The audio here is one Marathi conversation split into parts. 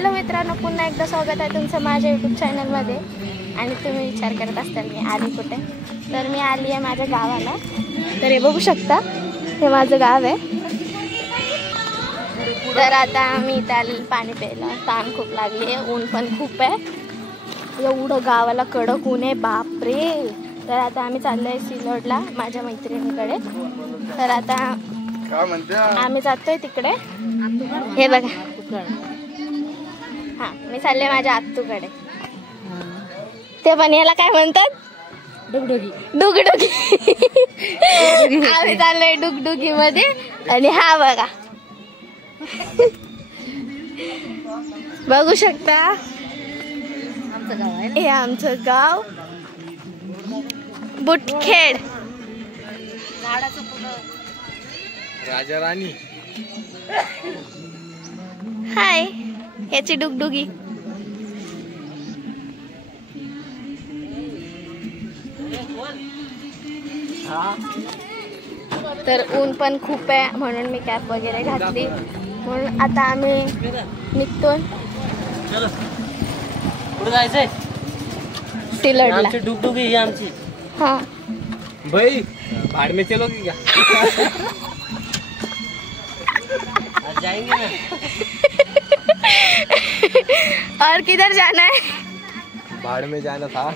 हॅलो मित्रांनो, पुन्हा एकदा स्वागत आहे तुमचं माझ्या यूट्यूब चॅनलमध्ये. आणि तुम्ही विचार करत असताल मी आली कुठे, तर मी आली आहे माझ्या गावाला. तर हे बघू शकता, हे माझं गाव आहे. तर आता मी इथे आलेली पाणी प्यायला. तहान खूप लागली आहे, ऊन पण खूप आहे. एवढं गावाला कडक ऊन आहे, बापरे. तर आता आम्ही चाललो आहे सिल्लोडला माझ्या मैत्रिणीकडे. तर आता आम्ही जातोय तिकडे. हे बघा, हां मी चालले माझ्या आत्तूकडे. ते पण याला काय म्हणतात, डुगडुगी. डुगडुगी आम्ही चाललोय डुगडुगी मध्ये. आणि हा बघा, बघू शकता हे आमचं गाव बुटखेड. राजा राणी. हाय, याची डुगडुगी. तर ऊन पण खूप आहे म्हणून मी कॅप वगैरे घातली. म्हणून आता आम्ही निघतो सिल्लोडला. डुगडुगी ही आमची. हाँ भाई, भाड़ में चलोगी क्या? आज जाएंगे ना। और किधर जाना है? भाड़ में जाना था,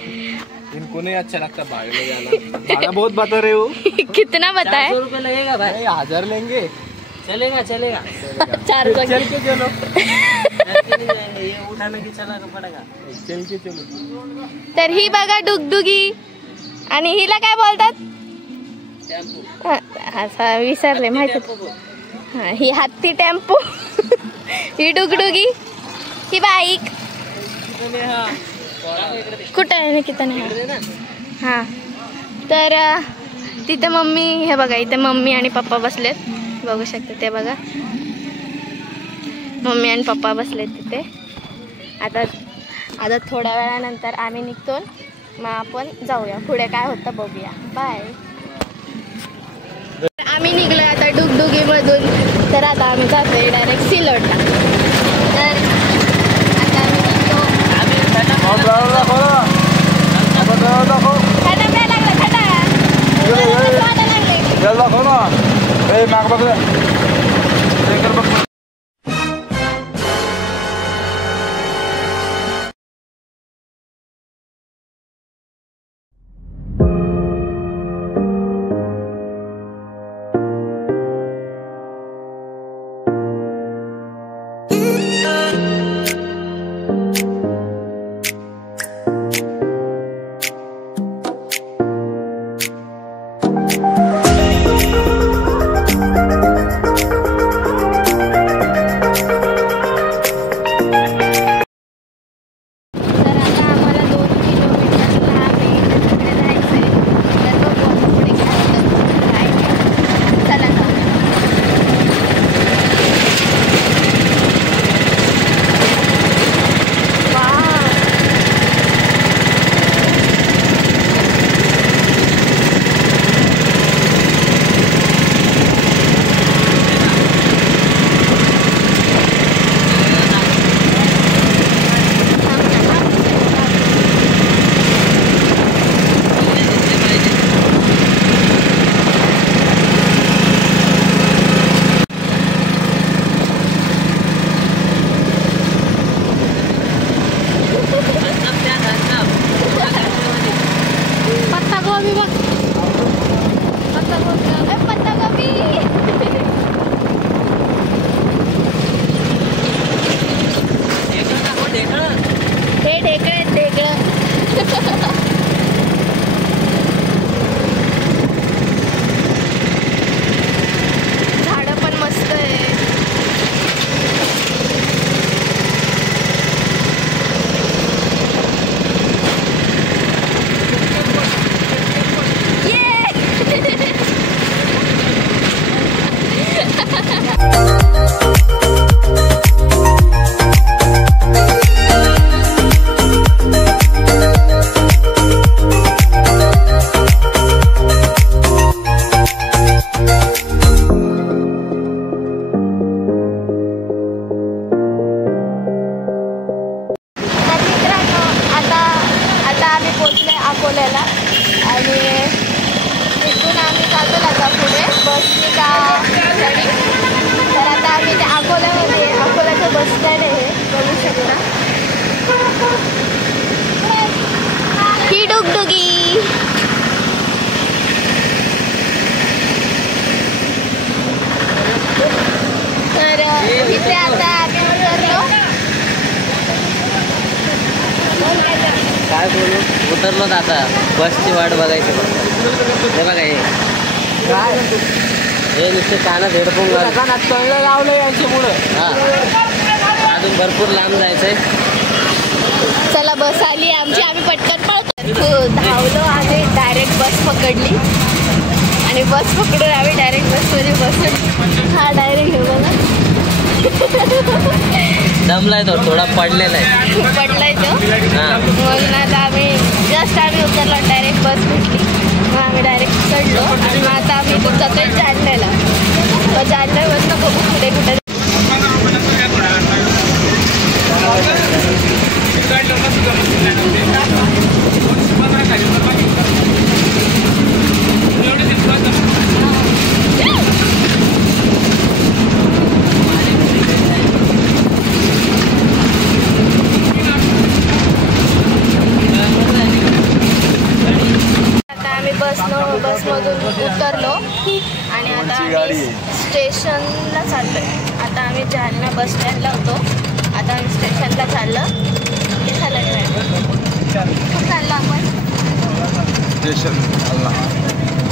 इनको नहीं अच्छा लगता भाड़ में जाना। भाड़ा बहुत बता रहे हो। कितना बताए? 400 रुपये लगेगा भाई। 1000 लेंगे। चलेगा चलेगा। 400 चल के चलो। ये उठाने की चला पड़ेगा, चल के चलो. तर ही बघा डुगडुगी. आणि हिला काय बोलतात? असं विसरले, माहिती. ही हत्ती टेम्पो, ही डुगडुगी, ही बाईक. कुठं आहे किती नाही. हां, तर तिथे मम्मी, हे बघा इथे मम्मी आणि पप्पा बसलेत. बघू शकते ते बघा, मम्मी आणि पप्पा बसलेत तिथे. आता थोड्या वेळानंतर आम्ही निघतो. मग आपण जाऊया पुढे, काय होतं बघूया. बाय. आम्ही निघलोय आता डुगडुगी मधून. तर आता आम्ही जातोय डायरेक्ट सिल्लोडला. तर आता आम्ही निघतो. काय बोलू, उतरलो ना आता, बसची वाट बघायची फक्त. हे बघा हे नुसते कानात हेडफोन तळलं लावलं यांच्यामुळं. हा, अजून भरपूर लांब जायचंय. चला बस आली आमची, आम्ही पटकन पळतो. धावलो आम्ही, डायरेक्ट बस पकडली आणि बस पकडून आम्ही डायरेक्ट बसमध्ये बसून. हा डायरेक्ट हे बघा दमलाय तो, थोडा पडलेला आहे. पडलाय तो. हां, मग आता आम्ही आम्ही उतरलो, डायरेक्ट बस भेटली, मग आम्ही डायरेक्ट चढलो आणि मग आता आम्ही इथून जातोय जालन्याला. मग जालन्यावरनं बघू पुढे कुठे. बसमधून उतरलो आणि आता आम्ही स्टेशनला चाललोय. आता आम्ही जालना बस स्टँडला होतो, आता आम्ही स्टेशनला चाललो. हे झालं नाही, कुठं चाललो आपण? स्टेशन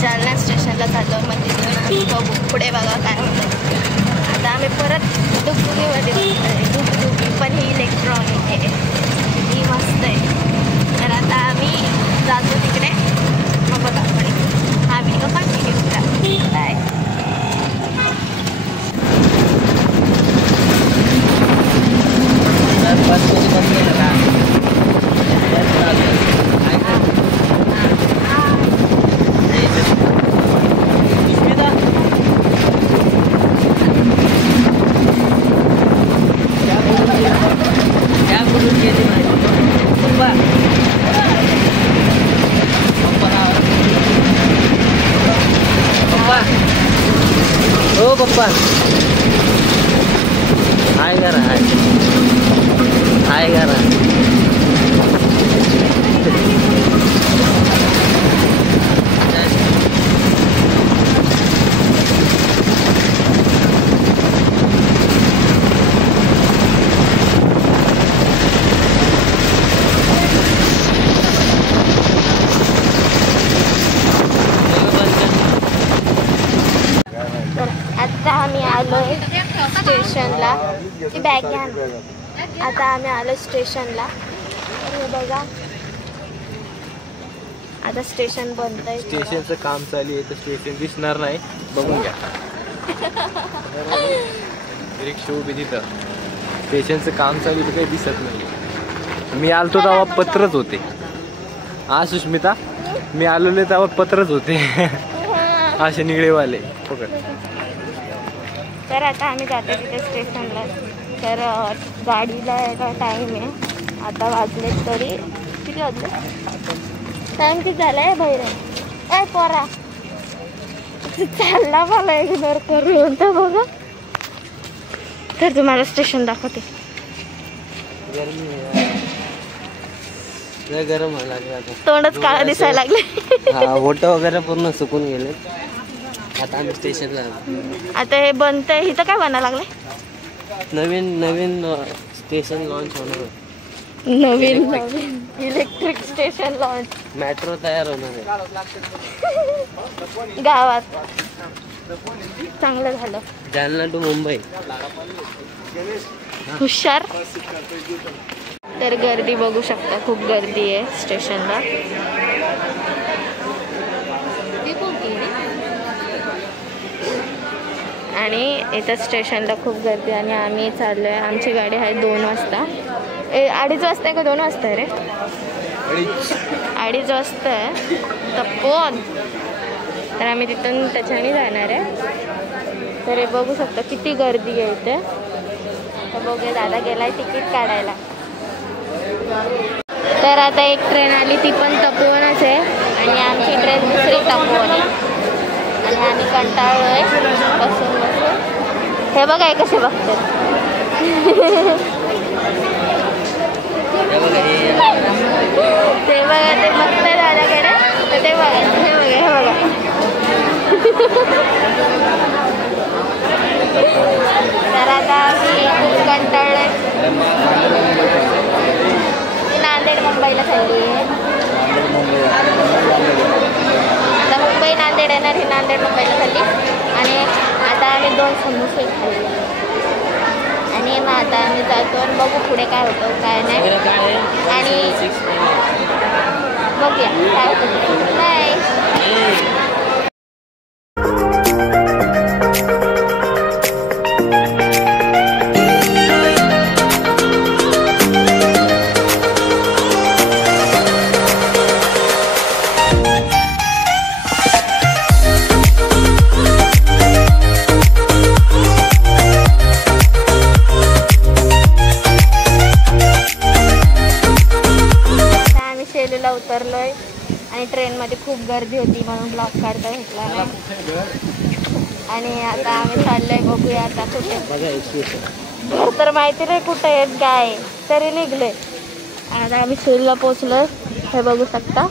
जालना स्टेशनला चाललो. मग तिथून आम्ही बघू पुढे, बघा काय होतं. आता आम्ही परत डुगडुगीमध्ये बसतोय. डुगडुगी पण ही इलेक्ट्रॉनिक आहे, ही मस्त आहे. तर आता आम्ही जातो तिकडे, मग बघा पुढे. हा व्हिडिओ कंटिन्यू करा. बाय. बसमध्ये बसले ना का, क्या करून गेली हो पप्पा, हाय करा, हाय करा. आता आम्ही आलोय स्टेशनला. ती बॅग घ्या ना. आता आम्ही आलो स्टेशनला. हे बघा, आता स्टेशन बनतंय. स्टेशनचं काम चालू आहे, तर स्टेशन दिसणार नाही, बघून घ्या. रिक्षा उभी तिथं, स्टेशनचं काम चालू आहे, काही दिसत नाही. मी आलतो तेव्हा पत्रच होते. हा सुष्मिता, मी आलेले तेव्हा पत्रच होते. असे निगडेवाले पकड. तर आता आम्ही जातो तिथे स्टेशनला. तर गाडीला टाईम आहे, आता वाजले तरी किती वाजले, टाईम किती झाला आहे बाहेर. ए पोरा चालला मला इग्नोर करून. तर बघा, तर तुम्हाला स्टेशन दाखवते. गरम व्हायला लागलं, तोंडच काळा दिसायला लागले. फोटो वगैरे पूर्ण सुकून गेले. आता आम्ही स्टेशनला. आता हे बनतंय, इथं काय बनायला लागलंय? नवीन स्टेशन लॉन्च होणार. नवीन इलेक्ट्रिक स्टेशन लॉन्च. मेट्रो तयार होणार आहे गावात. चांगलं झालं. जालना टू मुंबई. हुशार. तर गर्दी बघू शकता, खूप गर्दी आहे स्टेशनला. आणि इथं स्टेशनला खूप गर्दी. आणि आम्ही चाललो आहे, आमची गाडी आहे 2 वाजता. 2:30 वाजता आहे का 2 वाजता आहे रे? 2:30 वाजता आहे. तपोन. तर आम्ही तिथून त्याच्याने जाणार आहे. तर हे बघू शकता किती गर्दी आहे इथे. तर बघूया, दादा गेलाय तिकीट काढायला. तर आता एक ट्रेन आली, ती पण तपोवनच आहे आणि आमची ट्रेन दुसरी तपोवन आहे. आणि आम्ही कंटाळलोय बसून बसून. हे बघा हे कसे बघतात. ते बघा, ते बघताय दादाकडे. तर ते बघा, हे बघा, हे बघा. तर आता आम्ही खूप कंटाळलोय. नांदेड मुंबईला चालली आहे. नांदेड येणार ही नांदेड मुंबईला खाल्ली आणि आता आम्ही 2 समोसे खाल्ले आणि मग आता आम्ही जातो आणि बघू पुढे काय होतं काय नाही आणि बघूया काय होतं. बाय. उतरलोय आणि ट्रेनमध्ये खूप गर्दी होती म्हणून ब्लॉग काढता भेटला नाही आणि आता आम्ही चाललोय बघूया आता कुठे घर तर माहिती नाही कुठे आहेत काय तरी निघले आणि आता आम्ही सेलूला पोचलोय हे बघू शकता.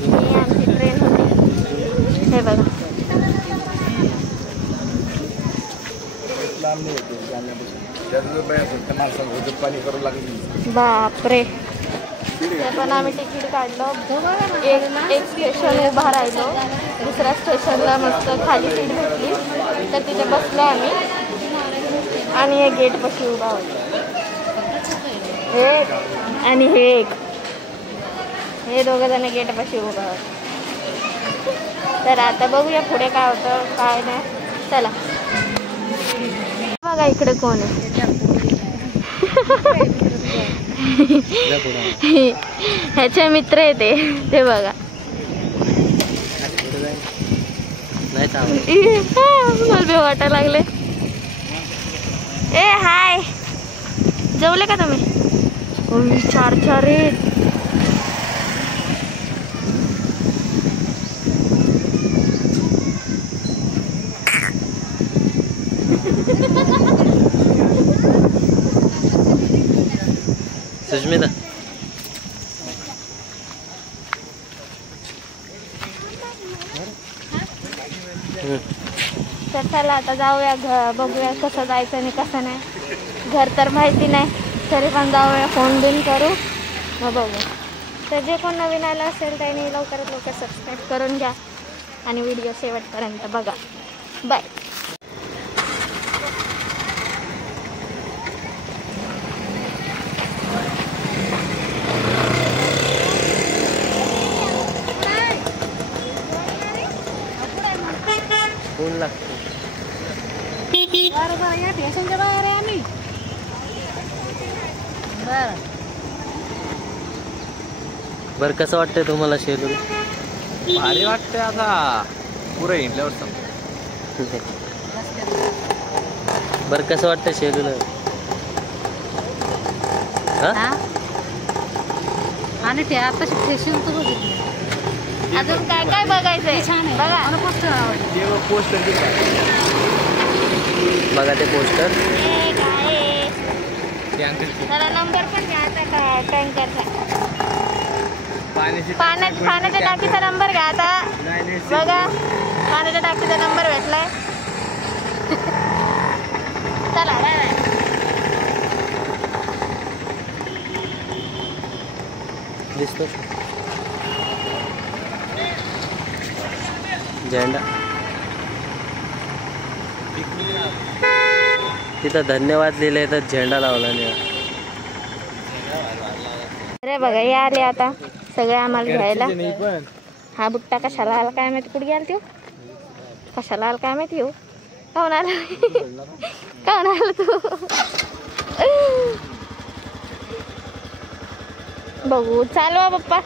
ही आमची ट्रेन होती हे बघा. बापरे ते पण आम्ही तिकीट काढलं एक स्टेशन उभा राहिलो दुसऱ्या स्टेशनला मस्त खाली सीट भेटली तर तिथे बसलो आम्ही आणि हे गेटपाशी उभा होतो हे आणि हे दोघं जण गेटपाशी उभा होतो. तर आता बघूया पुढे काय होतं काय नाही. चला बघा इकडे कोण आहे. ह्याचे मित्र आहे ते बघा. मला वाटायला लागले. ए हाय जेवले का तुम्ही. 4 आहेत. सुष्मिता तर चला आता जाऊया बघूया कसं जायचं आणि कसं नाही. घर तर माहिती नाही तरी पण जाऊया फोन बिन करू मग बघू. तर जे कोण नवीन आलं असेल त्याने लवकरात लवकर सबस्क्राईब करून घ्या आणि व्हिडिओ शेवटपर्यंत बघा. बाय. फोन लागतो. या स्टेशनच्या बाहेर आहे आम्ही. बरं कसं वाटतंय तुम्हाला शेलूर. भारी वाटतंय आता पुरं हिंडल्यावर समजा. बरं कसं वाटतंय शेलूला. आणि ते आता स्टेशन तर बघितलं. अजून काय काय बघायचंय छान आहे बघा. मला पोस्टर आवडलं. ते पोस्टर बघा ते पोस्टर. त्याला नंबर पण घ्या आता टँकरचा. पाण्याच्या टाकीचा नंबर घ्या आता बघा. पाण्याच्या टाकीचा नंबर भेटलाय. चला बाय बाय. दिसतो झेंडा तिथं धन्यवाद लिहिले तर झेंडा लावला नाही. अरे बघा हे आले आता सगळे आम्हाला घ्यायला. हा बुट्टा कशाला आला काय माहिती. कुठे गेला तो कशाला आला काय माहिती. हो काऊन आला काऊन आला तू. बघू चालवा पप्पा.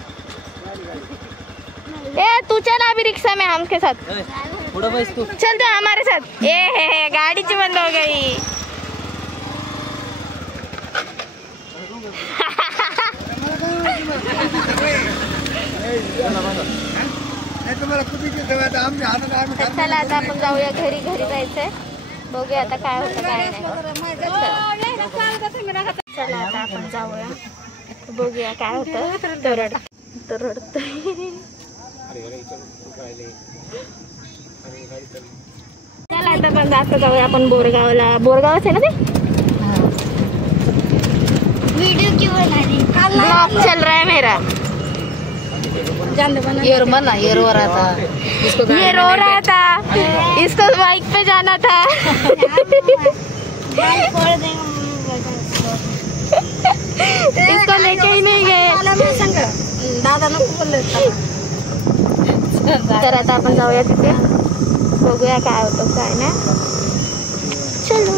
ए तू चल अभी रिक्शा में हम के साथ. चल तो हमारे साथ. ए गाड़ी ची बंद हो गई. चला आता आपण जाऊया घरी जायचंय. बघूया आता काय होतं काय नाही. चला आता आपण जाऊया बघूया काय होतं. तर रडतोय. चला आता पण जास्त जाऊया आपण बोरगावला. बोरगावच आहे ना ते. वीडियो क्यों बना रही. ब्लॉग चल रहा है मेरा. येर मना येर हो रहा था इसको ये रो रहा था, इसको बाइक पे जाना था। इसको लेके ही नहीं गए। दादा नको बोलले तर आता आपण जाऊया तिथे, बघूया काय होतं काय नाही. चलो.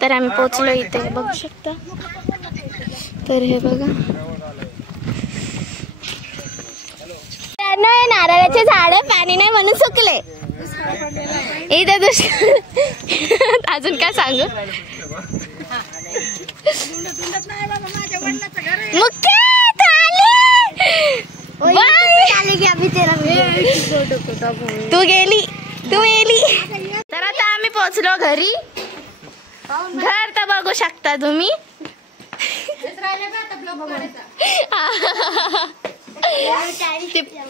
तर आम्ही पोचलो इथे, बघू शकता. तर हे बघा, नारळाचे झाड पाणी नाही म्हणून सुकले इथे. अजून काय सांगू, तू गेली. तर आता आम्ही पोचलो घरी. घर तर बघू शकता तुम्ही.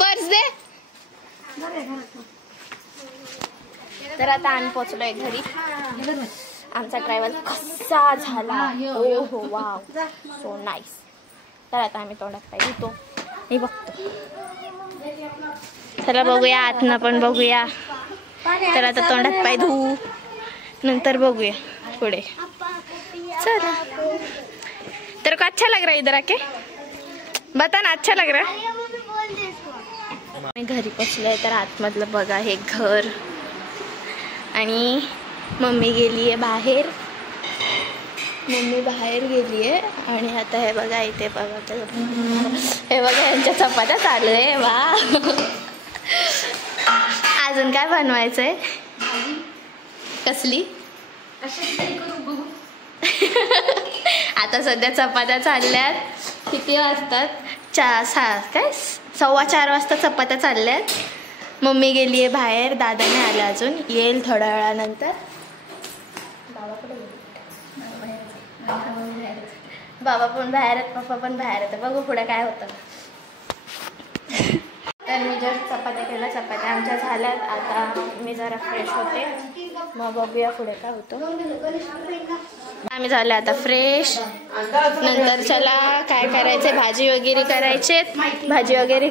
पर्स दे. तर आता आम्ही पोचलोय घरी. आमचा ट्रॅव्हल कसा झाला, ओ हो वाव, सो नाईस. तर आता आम्ही तोंडात पाय धुतो, मी बघतो. चला बघूया, आतनं पण बघूया. तर आता तोंडात पाय धुवू, नंतर बघूया पुढे. चला. तेरे को अच्छा लग रहा है इधर आके? बता ना, अच्छा लग रहा है? मी घरी पोचले. तर आतमधलं बघा हे घर, आणि मम्मी गेली आहे बाहेर. आणि आता हे बघा इथे बघा, हे बघा यांच्या चपात्या चालू आहे. वा. अजून काय बनवायचंय? कसली? आता सध्या चपात्या चालल्यात. किती वाजतात? 4:15 वाजता चपात्या चालल्यात. मम्मी गेली आहे बाहेर, दादा नाही आला अजून, येईल थोड्या वेळानंतर. बाबा पण बाहेर आहेत, पप्पा पण बाहेर आहेत. बघू पुढे काय होतं. तर मी जस्ट चपात्या केल्या, चपात्या आमच्या झाल्यात. आता मी जरा फ्रेश होते, मग बघूया पुढे काय होतं. आम्ही झाले आता फ्रेश. नंतर चला काय करायचं, भाजी वगैरे करायचे. भाजी वगैरे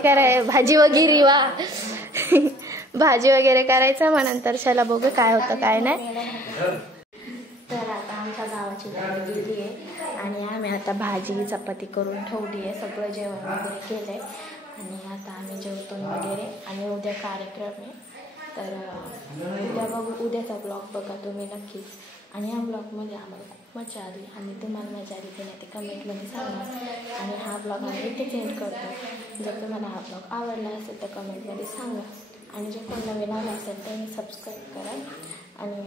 करायचं. मग नंतर चला बघू काय होतं काय नाही. तर आता आमच्या गावाची लाईट गेली आहे, आणि आम्ही आता भाजी चपाती करून ठेवली आहे. सगळं जेवण वगैरे केलं आहे, आणि आता आम्ही जेवतो वगैरे. आणि उद्या कार्यक्रम आहे, तर उद्या बघू. उद्याचा ब्लॉग बघा तुम्ही नक्कीच. आणि ह्या ब्लॉगमध्ये आम्हाला खूप मजा आली, आणि तुम्हाला मजा आली की नाही ते कमेंटमध्ये सांगा. आणि हा ब्लॉग आम्ही इथेच एंड करतो. जर तुम्हाला हा ब्लॉग आवडला असेल तर कमेंटमध्ये सांगा. आणि जे कोण नवीन आलं असेल त्यांनी सबस्क्राईब करा, आणि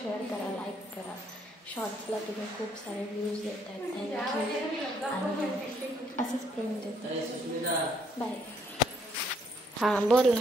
शेअर करा, लाईक करा. शॉर्ट्सला तुम्ही खूप सारे व्ह्यूज देत आहेत, थँक्यू. आणि असंच प्रेम देतो. बाय. हां बोल ना.